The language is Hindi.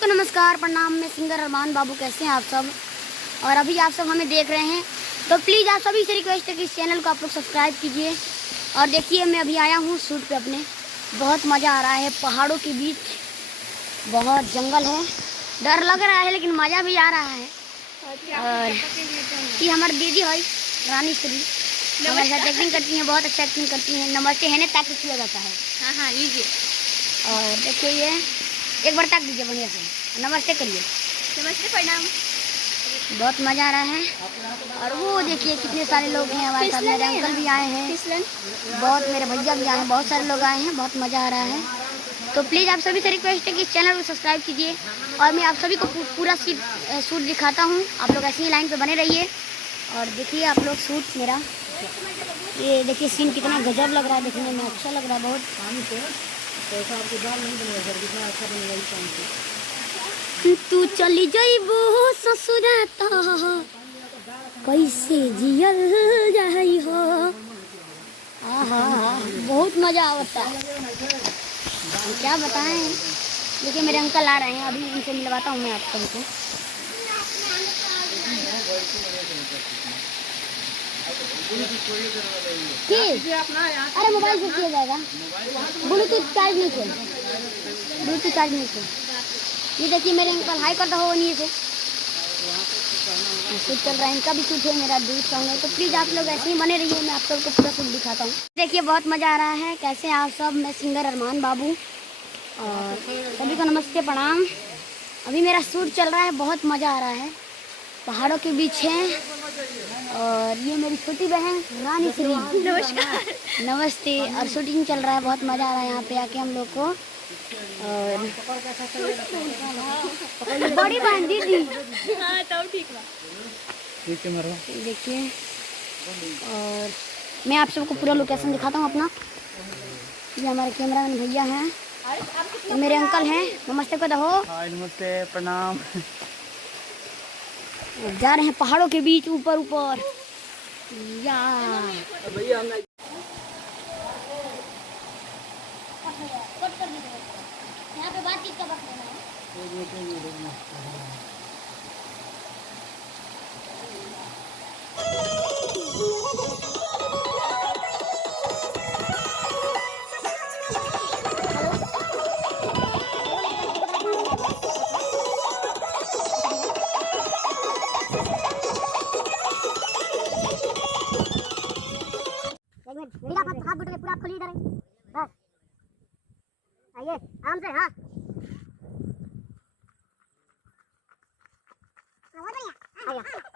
तो नमस्कार, प्रणाम। मैं सिंगर अरमान बाबू। कैसे हैं आप सब? और अभी आप सब हमें देख रहे हैं तो प्लीज़ आप सभी से रिक्वेस्ट है कि इस चैनल को आप लोग सब्सक्राइब कीजिए। और देखिए, मैं अभी आया हूँ शूट पे अपने। बहुत मज़ा आ रहा है। पहाड़ों के बीच बहुत जंगल है, डर लग रहा है लेकिन मज़ा भी आ रहा है। और ये हमारी दीदी है रानी श्री, हमारे साथ एक्टिंग करती हैं, बहुत अच्छा एक्टिंग करती हैं। नमस्ते है ना ताकि किया जाता है। हाँ लीजिए। और देखिए, ये एक बार ताक दीजिए बढ़िया से, नमस्ते करिए। नमस्ते, प्रणाम। बहुत मज़ा आ रहा है। और वो देखिए कितने सारे लोग हैं हमारे साथ। मेरे अंकल भी आए हैं, बहुत मेरे भैया भी आए हैं, बहुत सारे लोग आए हैं। बहुत मज़ा आ रहा है। तो प्लीज़ आप सभी से रिक्वेस्ट है कि इस चैनल को सब्सक्राइब कीजिए। और मैं आप सभी को पूरा शूट दिखाता हूँ। आप लोग ऐसे ही लाइन पे बने रहिए। और देखिए आप लोग शूट मेरा, ये देखिए सीन कितना गजब लग रहा है, देखने में अच्छा लग रहा है बहुत। ऐसा आपको दाल नहीं बनेगा सर, कितना अच्छा बनेगा इस टाइम पे। तू चली जाइबो ससुराता कैसे जियल जाई हो। आहा, बहुत मज़ा आवता है। क्या बताएं। देखिए मेरे अंकल आ रहे हैं, अभी इनसे मिलवाता हूँ मैं आप सबको। अरे मोबाइल से किया जाएगा, ब्लूटूथ चार्ज नहीं थे, ब्लूटूथ चार्ज नहीं थे। ये देखिए मेरे अंकल हाई करता हो नहीं से शूट चल रहा है, इनका भी शूट है, मेरा दूध सॉन्ग है। तो प्लीज़ आप लोग ऐसे ही बने रहिए, मैं आप सबको पूरा शूट दिखाता हूँ। देखिए बहुत मज़ा आ रहा है। कैसे हैं आप सब? मैं सिंगर अरमान बाबू और सभी को नमस्ते, प्रणाम। अभी मेरा शूट चल रहा है, बहुत मज़ा आ रहा है। पहाड़ों के बीच है। और ये मेरी छोटी बहन रानी श्री, नमस्कार, नमस्ते। और शूटिंग चल रहा है, बहुत मज़ा आ रहा है यहाँ पे आके हम लोग को। और बड़ी बहन दीदी, हाँ तब ठीक है। देखिए, और मैं आप सबको पूरा लोकेशन दिखाता हूँ अपना। ये हमारे कैमरामैन भैया हैं, ये मेरे अंकल हैं। नमस्ते को दहो। हाय, नमस्ते, प्रणाम। जा रहे हैं पहाड़ों के बीच, ऊपर ऊपर या भैया यहाँ पे बातचीत का वक्त है। हाथ घुटने पूरा खोलिए इधर, बस आइए आराम से। हाँ बहुत बढ़िया।